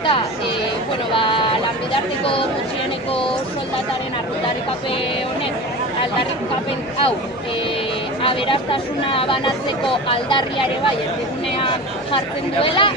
ikusita, lanbidarteko gutxieneko soldataren aldarrikapen hau aberastasuna banatzeko aldarria ere bai erdigunean jartzen duela.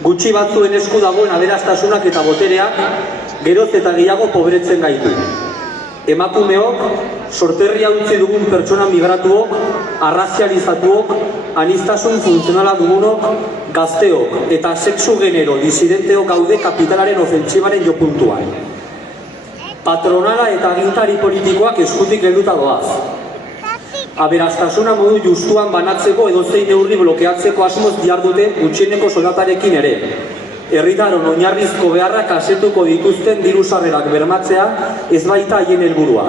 Gutxi batzuen esku dagoen aberastasunak eta botereak geroz eta gehiago pobretzen gaitu. Emakumeok, sorterria utzi dugun pertsona migratuok, arrazializatuok, aniztasun funtzionala dugunok, gazteok eta sexu genero disidenteok gaude kapitalaren ofentsibaren jopuntuan. Patronala eta agintari politikoak eskutik helduta doaz. Aberastasuna modu justuan banatzeko edozein neurri blokeatzeko asmoz dihardute gutxieneko soldatarekin ere. Herritarron oinarrizko beharrak asetuko dituzten diru sarrerak bermatzea ez baita haien helburua.